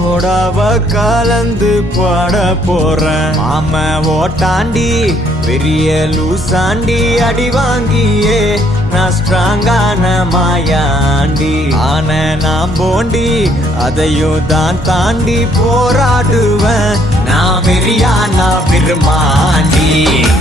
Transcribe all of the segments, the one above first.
சோடாவ கலந்து பாட போறேன். மாம ஓட்டாண்டி பெரிய லூசாண்டி அடி வாங்கியே நான் ஸ்ட்ராங்கான மாயாண்டி. ஆன நான் போண்டி அதையும் தான் தாண்டி போராடுவேன். நான் வெறியா நான் பெருமாண்டி.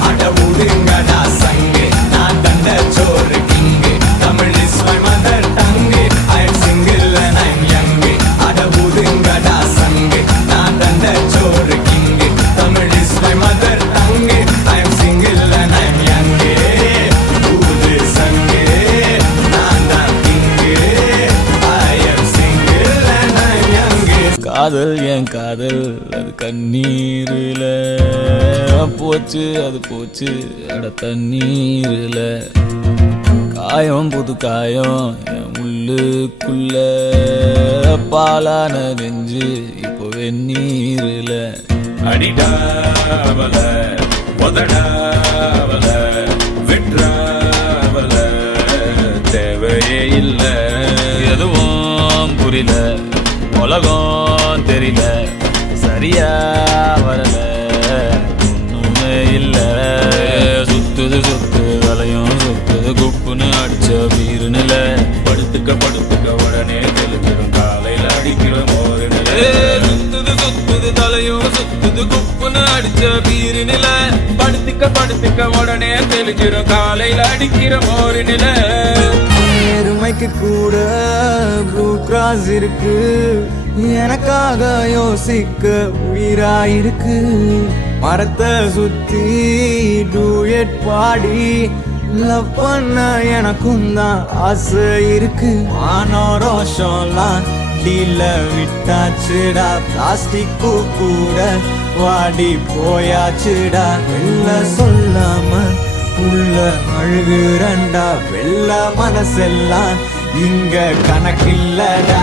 அட உடுங்கடா சங்கு நான் தண்ட சோறு king. Tamil is my mother tongue. I am single and I am young. அட உடுங்கடா சங்கு நான் தண்ட சோறு king. Tamil is my mother tongue. I am single and I am young. ஊது சங்கு நான் தான் king. I am single and I am young. காதல் என் காதல் அது கண்ணீரில போச்சு, அது போச்சு அட தண்ணீரில. காயம் புது காயம் என் உள்ளுக்குள்ள பாலான நெஞ்சு இப்போ வெந்நீரில. அடிடாவல உதடாவல விட்ராவல தேவையே இல்ல. எதுவும் புரியல, உலகம் தெரியல, சரியா வரல, ஒண்ணுமே இல்ல. சுத்துது சுத்து வலையும் சுத்துது குப்புன்னு அடிச்ச வீருநில. படுத்துக்க உடனே தெளிஞ்சிடும் காலையில அடிக்கிற மோது நில. சுத்துது சுத்துது தலையும் சுத்துது குப்புன்னு அடிச்ச வீருநில. படுத்துக்க உடனே தெளிஞ்சிடும் காலையில அடிக்கிற மோரு நில. எருமைக்கு கூட ப்ளூ கிராஸ் இருக்கு. எனக்காக யோசிக்க உயிராயிருக்கு. மரத்தை சுத்தி டூயட் பாடி லவ் பண்ண எனக்கும் தான் ஆசை இருக்கு. மானோரோஷம்லாம் டீல விட்டாச்சுடா. பிளாஸ்டிக் கூட வாடி போயாச்சுடா. வெள்ள சொல்லாம உள்ள அழுகுறண்டா. வெள்ள மனசெல்லாம் இங்க கணக்கில்லடா.